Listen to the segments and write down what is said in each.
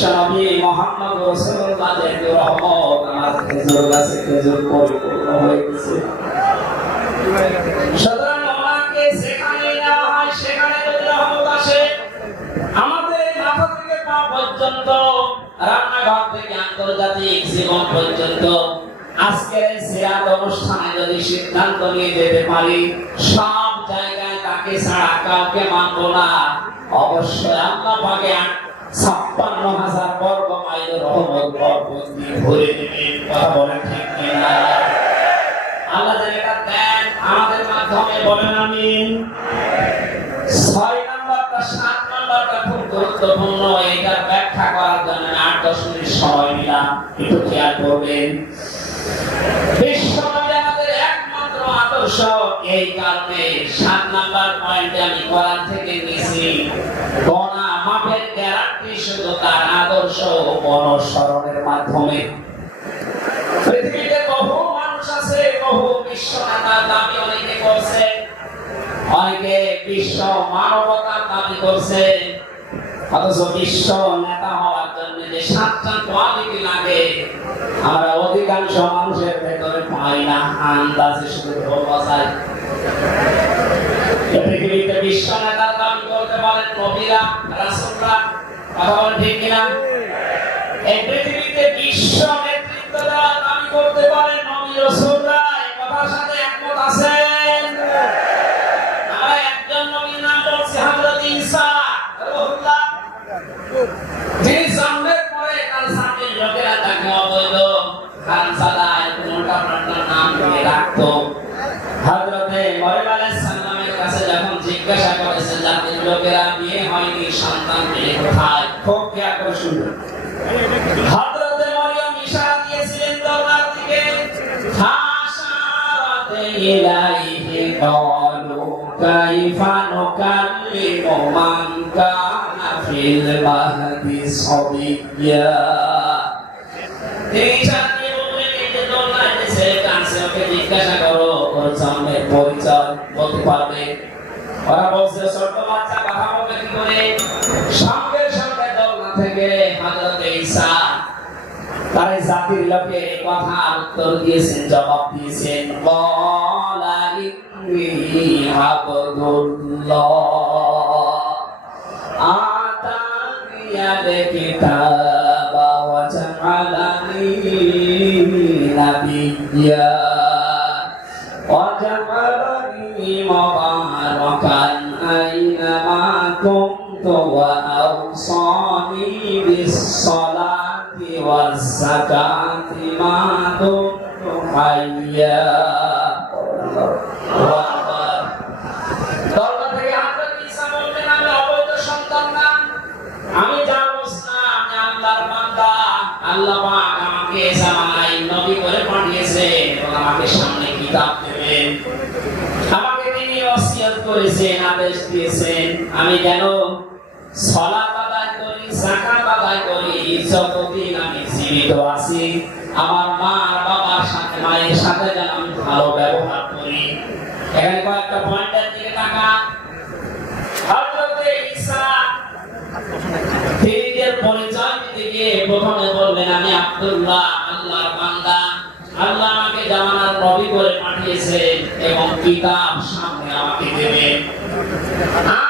বিশ্বনবী মোহাম্মদ আন্তর্জাতিক জীবন পর্যন্ত, আজকের এই সিরাত অনুষ্ঠানে যদি সিদ্ধান্ত নিয়ে যেতে পারি, সব জায়গায় তাকে ছাড়া কাউকে মানবো না। অবশ্যই আল্লাহ পাকে ছাপ্পান্ন হাজার বর্গ মাইল রহমত বরকত দিয়ে ভরে দেবে কথা বলেন ঠিক কিনা? আল্লাহ যেন এটা দেন, আমাদের মাধ্যমে বলেন আমিন। ছয় নাম্বারটা, সাত নাম্বারটা খুব গুরুত্বপূর্ণ এটা ব্যাখ্যা করার জন্য আট দশ মিনিট সময় নিলাম। একটু খেয়াল করবেন। বিশ্বনবী আমাদের একমাত্র আদর্শ, এই কারণে সাত নাম্বার পয়েন্টে আমি কোরআন থেকে নিয়েছি গণা মাপের গ্যারান্টি শুধু তার আদর্শ অনুসরণের মাধ্যমে। পৃথিবীতে বহু মানুষ আছে, বহু বিশ্ব দাবি অনেকে করছে, অনেকে বিশ্ব মানবতার দাবি করছে। অথচ বিশ্ব নেতা হওয়ার জন্য যে সাতটা কোয়ালিটি লাগে, আমরা অধিকাংশ মানুষের ভেতরে পাই না, আন্দাজে শুধু ধোকা যায় পৃথিবীতে বিশ্ব নেতার পারেন নবীরা রাসূলরা, কথা বলেন ঠিক কিনা? এই পৃথিবীতে বিশ্ব নেতৃত্ব দেওয়ার দাবি করতে পারেন নবী রাসূলরা এই কথার সাথে একমত আছেন? আমরা একজন নবীর নাম বলছি হযরত ঈসা রূহুল্লাহ যিনি জন্মের পরে তার সামনের লোকেরা তাকে অবৈধ খানসাদা এরকম উল্টা নাম দিয়ে রাখতো লোকেরা বিয়ে হয়নি, সন্তান পেলে কোথায়? খুব খেয়াল করে শুনবেন হযরতে মরিয়ম ইশারা দিয়েছিলেন দরবার জন্মের পরিচয় বলতে পারবে? ওরা বলছে ছোট করে সঙ্গে সঙ্গে দোলনা থেকে হযরত ঈসা তার জাতির লোকে কথা উত্তর দিয়েছেন, জবাব দিয়েছেন, বলা ইন্নি আবদুল্লাহ আতানিয়াল কিতাবা ওয়া জাআলানি আল্লাহু আকবার দরজা থেকে হযরত ঈসা বললেন, আমি আল্লাহ পাক আমাকে জামানাই নবী করে আমাকে সামনে কিতাব আমাকে তিনি ওসিয়ত করেছেন, আদেশ দিয়েছেন। আমি যেন আমি আব্দুল্লাহ আল্লাহ আমাকে জামানার করে পাঠিয়েছেন এবং কিতাব সামনে আমাকে আজ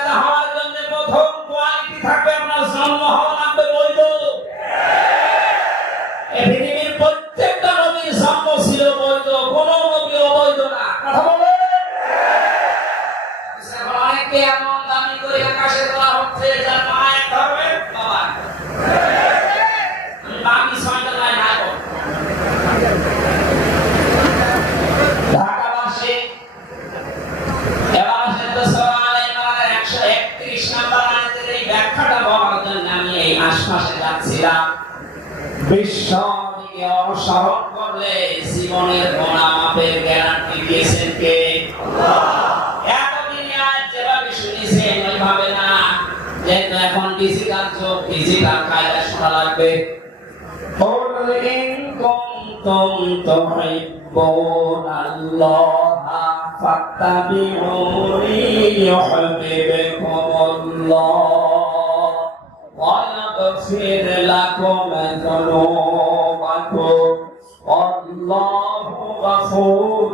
যেহেতু এখন ডিজিটাল যুগ ডিজিটাল কায়দা শোনা লাগবে قل إن كنتم تحبون الله فاتبعوني يحببكم الله ويغفر لكم ذنوبكم والله غفور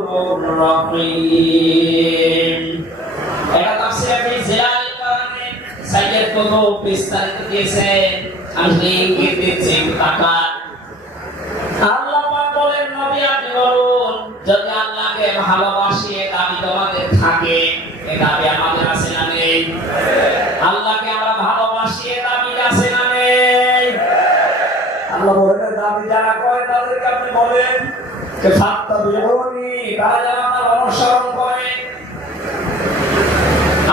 رحيم সাইয়েদ কত বিস্তারিত দিয়েছেন আমি ইঙ্গিত দিচ্ছি টাকা আল্লাহ আমাদের আছে আমরা আছে আল্লাহ দাবি যারা তাদেরকে আপনি বলেন তারা আপনার অনুসরণ করে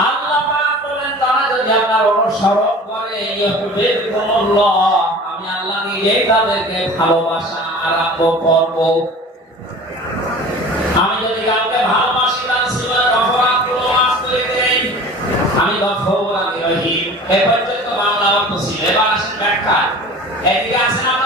আল্লাহ পাক বলেন তারা যদি অনুসরণ করে আমি আল্লাহ নিজেই তাদেরকে ভালোবাসা আরম্ভ করব। আমি যদি কাউকে ভালোবাসি, তার জীবনের অপরাধগুলো মাফ করে দেই। আমি গফুর আমি রহিম। এ পর্যন্ত বাংলা অর্থ ছিল। এবার আসেন ব্যাখ্যা। এদিকে আসেন আপনারা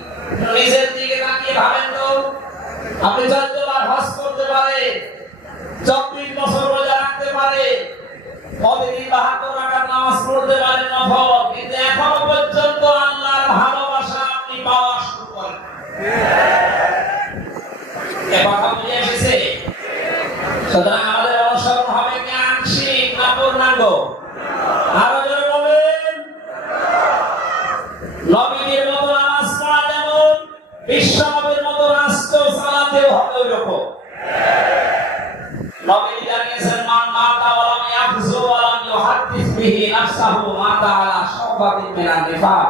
নিজের দিকে তাকিয়ে ভাবেন তো। আপনি চোদ্দবার হজ করতে পারে, চব্বিশ বছর রোজা রাখতে পারে প্রতিদিন বাহাত্তর রাখার নামাজ পড়তে পারে নফল, কিন্তু এখনও পর্যন্ত আল্লাহর ভালোবাসা আপনি পাওয়া শুরু করেন। কথা বুঝে এসেছে? সুতরাং আমাদের অনুসরণ হবে কি আংশিক না পূর্ণাঙ্গ আরও জোরে বলেন নবীদের মতো নামাজ পড়া যেমন বিশ্ব মতো রাষ্ট্র চালাতেও হবে ওই রকম নবী জানিয়েছেন, মান মাতা ওয়ালাম ইয়াফজু ওয়ালাম ইউহাদ্দিস বিহি নাফসাহু, মাতা আলা শাওবাতিন মিনান নিফাক।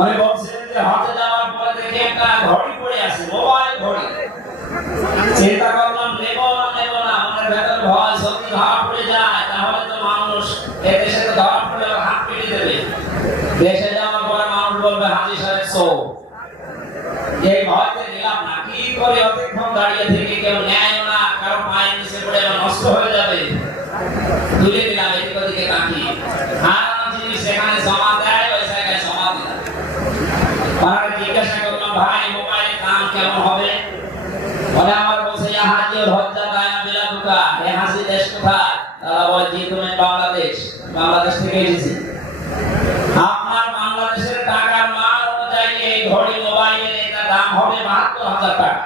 মনে বলছিলেন যে হজে যাওয়ার পরে দেখি একটা ঘড়ি পড়ে আছে, মোবাইল ঘড়ি। চিন্তা করলাম নেব না নেব না মনের ভেতর ভয় যদি ধরা পড়ে যায়, তাহলে তো মানুষ এ দেশে তো ধরা পড়ে হাত কেটে দেবে। দেশে যাওয়ার পরে মানুষ বলবে হাজি সাহেব সো এই ভয়তে নিলাম না, কি করে, অতক্ষণ দাঁড়িয়ে থেকে কেউ নেয় না কারও পায়ের নিচে পড়ে আবার নষ্ট হয়ে যাবে তুলে দিলাম এদিক ওদিকে তাকিয়ে হারানো জিনিস সেখানে জমা দেয় ওই জায়গায় জমা দিলাম ওনাকে জিজ্ঞাসা করলাম ভাই মোবাইলের দাম কেমন হবে বলে আমার বলছে ইয়া হাজি ওর হজ্জা দায় না বিলা দুকা এ হাসি দেশ কোথায় তারা বলে জি তুমি বাংলাদেশ বাংলাদেশ থেকে এসেছি আপনার বাংলাদেশের টাকার মান অনুযায়ী এই ঘড়ি মোবাইলের এটা দাম হবে বাহাত্তর হাজার টাকা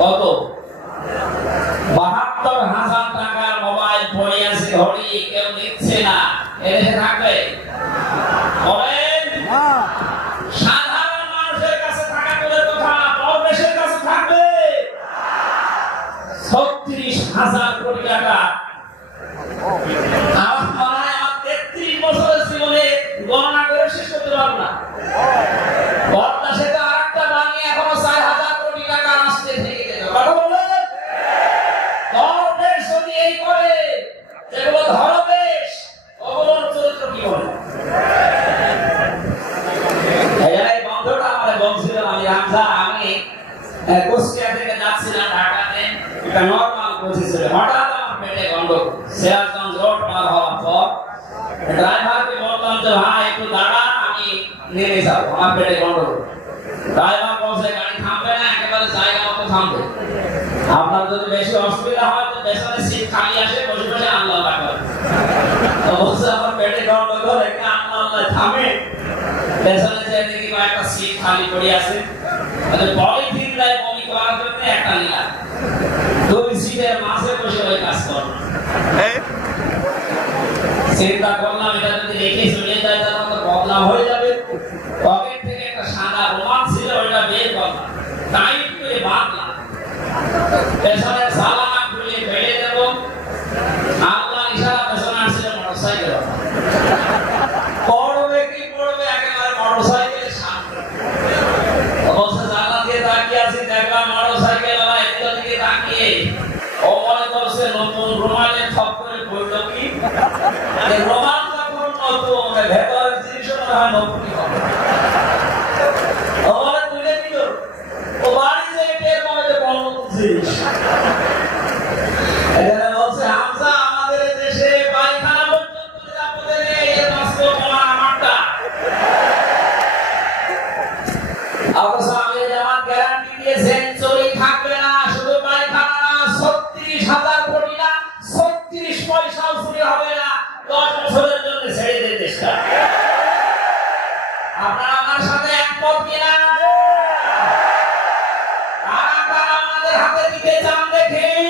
কত বাহাত্তর হাজার টাকার মোবাইল পড়ে আছে ঘড়ি কেউ নিচ্ছে না এদেশে থাকবে বলেন সাধারণ মানুষের কাছে থাকা বলে কথা পরবেশের কাছে থাকবে ছত্রিশ হাজার কোটি টাকা আমার মনে হয় আমার তেত্রিশ বছরের জীবনে গণনা করে শেষ করতে পারব না পদ্মা সেতু আর একটা বানিয়ে এখনও চার হাজার কোটি টাকা আসছে থেকে গেছে কথা বলেন ধর্মেশ যদি এই করে যেগুলো ধর্মেশ ওগুলোর চরিত্র কি বলে এই বন্ধুটা আমার বলছিল আমি রামজা আমি আহ, কুষ্টিয়া থেকে যাচ্ছিলাম একটা নর্মাল কোচে ছিল হঠাৎ আমার পেটে গন্ডগোল। সিরাজগঞ্জ রোড পার হওয়ার পর ড্রাইভারকে বললাম যে, ভাই, একটু দাঁড়া, আমি নেমে যাব, আমার পেটে গন্ডগোল। ড্রাইভার বলছে, গাড়ি থামবে না, একেবারে জায়গা মতো থামবে। আপনার যদি বেশি অসুবিধা হয়, তো পেছনে সিট খালি আসে বসে বসে আল্লাহ রাখবে তো বলছে, আমার পেটে গন্ডগোল এখানে আল্লাহ আল্লাহ থামে। পেছনে যে দেখি কয়েকটা সিট খালি পড়ে আছে। মানে পলিথিন দেয় বমি করার জন্য একটা নিলাম। দুই মাঝে বসে ওই কাজ কর। চিন্তা করলাম এটা যদি রেখে চলে যায় তাহলে তো বদলা হয়ে যাবে। পকেট থেকে একটা সাদা রোমান ছিল ওটা বের করলাম। টাইট করে বাঁধলাম। পেছনে সালানা কারা আমাদের হাতে দিতে চান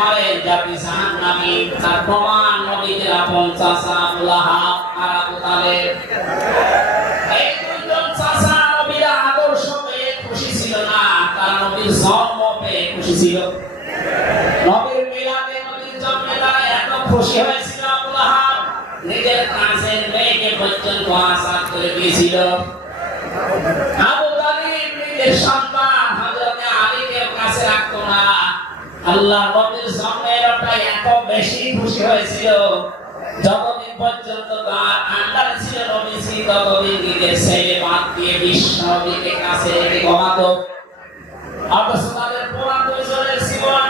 পারেন যে আপনি জাহান্নামী। তার প্রমাণ নবীদের আপন চাচা আবুল আহাব আর আবু তালেব এই দুইজন চাচা নবীর আদর্শ পেয়ে খুশি ছিল না, তারা নবীর জন্ম পেয়ে খুশি ছিল। নবীর মিলাদে নবীর জন্মে তারা এত খুশি হয়েছিল আবুল নিজের কাজের মেয়েকে পর্যন্ত আশা করে দিয়েছিল। আবু তালিব নিজের সন্তান আল্লাহ নবীর জন্মের ওটা এত বেশি খুশি হয়েছিল, যতদিন পর্যন্ত তার আন্ডারে ছিল নবীজি ততদিন নিজের ছেলে বাদ দিয়ে বিশ্ব নবীকে কাছে রেখে ঘুমাতো অথচ তাদের জীবন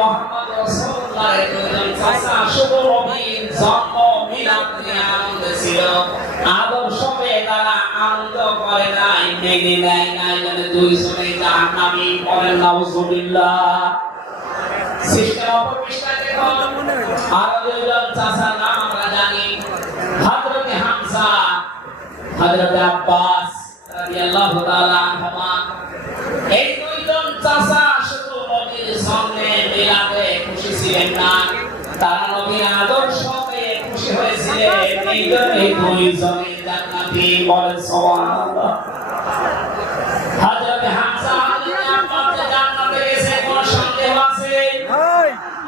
মোহাম্মদ চাচা, শুভ জন্ম মিলাদ নিয়ে আনন্দ ছিল। আদর্শ পেয়ে তারা আনন্দ করে নাই মেনে নেয় নাই মানে দুইজনে জাহান্নামী বলেন নাউজুবিল্লাহ। সিস্টেম অপবিশ্বাস আরও দুইজন চাচার নাম আমরা জানি। হযরত হামজা, হযরত আব্বাস রাদিয়াল্লাহু তাআলা তারা নবীর আদর্শ খুশি হয়েছিলেন। জান্নাতি বলেন সুবহানাল্লাহ হযরত হামজা হযরত আব্বাস জান্নাতে গেছে কোনো সন্দেহ আছে।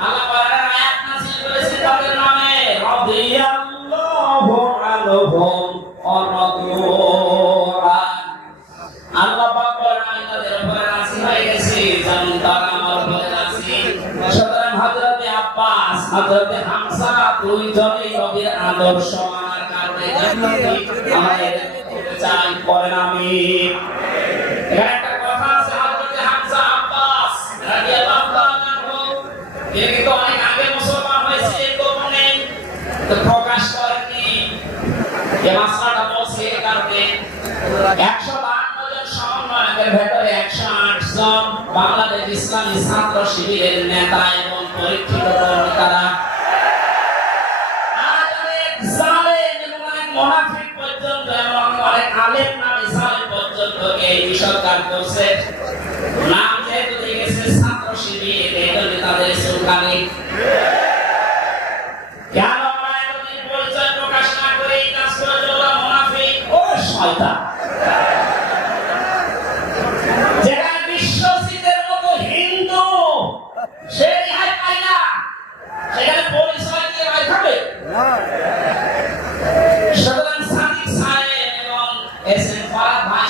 আল্লাহ পাকের আয়াত নাযিল করেছেন তাদের নামে। রাদিয়াল্লাহু আনহুম ওয়া আল্লাহ পাক বলেন আমি তাদের উপরে রাজি হয়ে গেছি যেমন তারা আমার উপরে রাজি। সুতরাং হযরতে আব্বাস হযরতে হামজা দুইজনই নবীর আদর্শ। করতে চাই বলেন আমিন এখানে একটা কথা আছে হযরতে হামজা আব্বাস রাদিয়াল্লাহু তাআলা আনহু তিনি কিন্তু অনেক আগে মুসলমান হয়েছে তো ইসলামী ছাত্র শিবিরের নেতা এবং পরীক্ষিত কর্মীতারা আজ আলেম নামে জালেম পর্যন্ত এই সরকার করছে। নাম যেহেতু দেখেছে ছাত্র শিবির, এই জন্য তাদের সুলকানি কেন আমরা এতদিন পরিচয় প্রকাশ না করে এই কাজ করেছে ওরা মুনাফিক? ও শয়তান।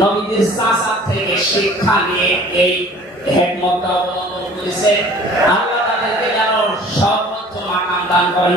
নবীদের থেকে শিক্ষা নিয়ে এই হেকমতটা অবলম্বন করেছে আল্লাহ তাদেরকে সর্বোচ্চ মাকাম দান করেন।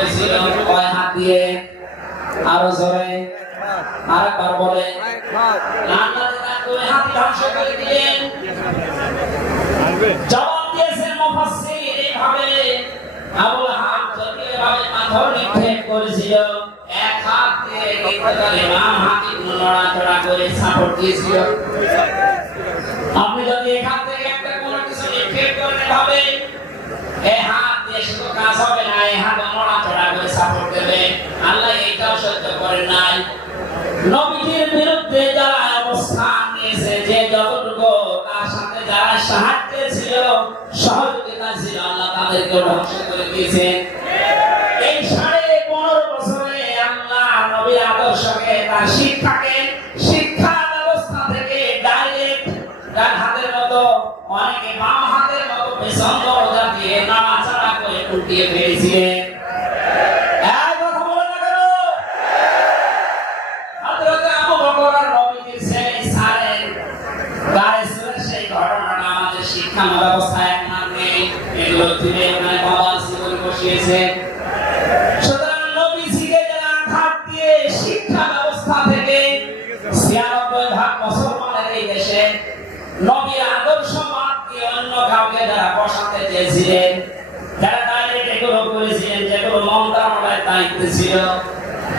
করেছিল কয় হাত দিয়ে আরও জোরে বলে আল্লাহ তার দুই হাত ধ্বংস করে দিলেন। জবাব দিয়েছেন মুফাসসির এইভাবে আবু লাহাব যদি এভাবে পাথর নিক্ষেপ করেছিল। এক হাত দিয়ে নিক্ষেপকারী বাম হাত নড়াচড়া করে সাপোর্ট দিয়েছিল। আপনি যদি এখান থেকে একটা কোনো কিছু নিক্ষেপ করেন ভাবে এই হাত দিয়ে শুধু কাজ হবে না এই হাত নড়াচড়া করে সাপোর্ট দেবে। আল্লাহ এইটাও সহ্য করে নাই। নবীজির বিরুদ্ধে যারা অবস্থান নিয়েছে, যে যতটুকু তার সাথে যারা সাহায্য ছিল, সহযোগিতা ছিল, আল্লাহ তাদেরকে ধ্বংস করে দিয়েছেন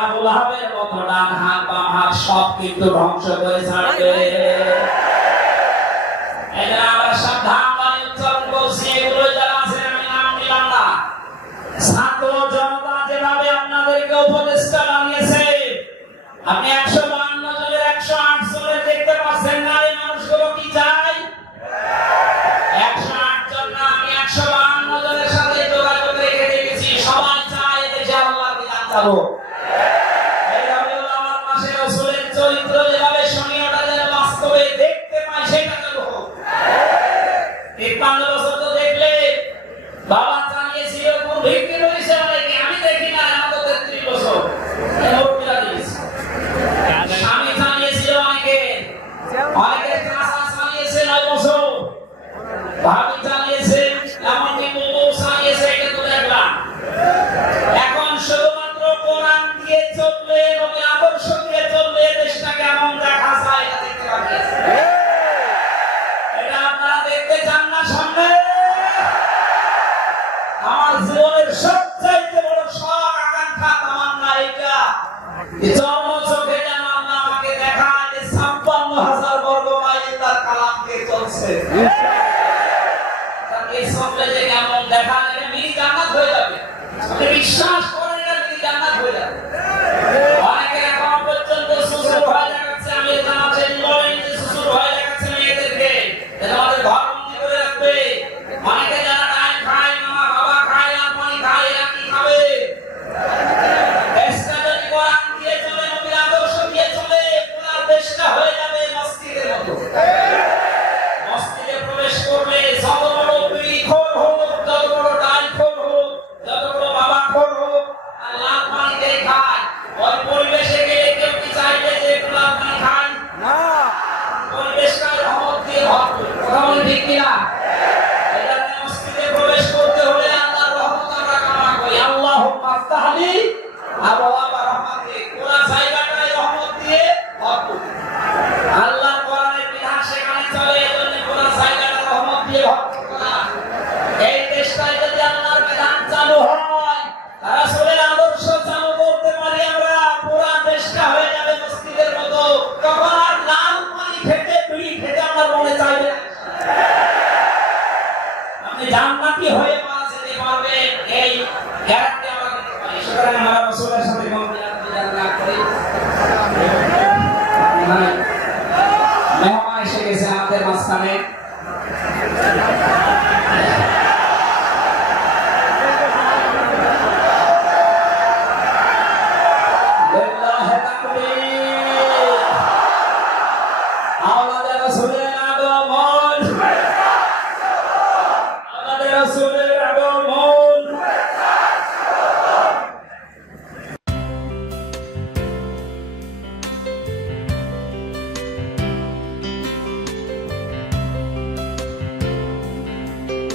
আবুল আহমের মতো ডান হাত বাম হাত সব কিন্তু ধ্বংস করে ছাড়বে। এজন্য আমরা সাবধান বাণী উচ্চারণ করছি এগুলো যারা আছেন আমি নাম নিলাম না। ছাত্র জনতা যেভাবে আপনাদেরকে উপদেষ্টা বানিয়েছে আপনি একশো বান্ন জনের একশো আট জনের দেখতে পাচ্ছেন না এই মানুষগুলো কি চাই একশো আট জন না আমি একশো বান্ন জনের সাথে যোগাযোগ রেখে দেখেছি সবাই চায় দেশে আল্লাহ বিধান চালু অনেকে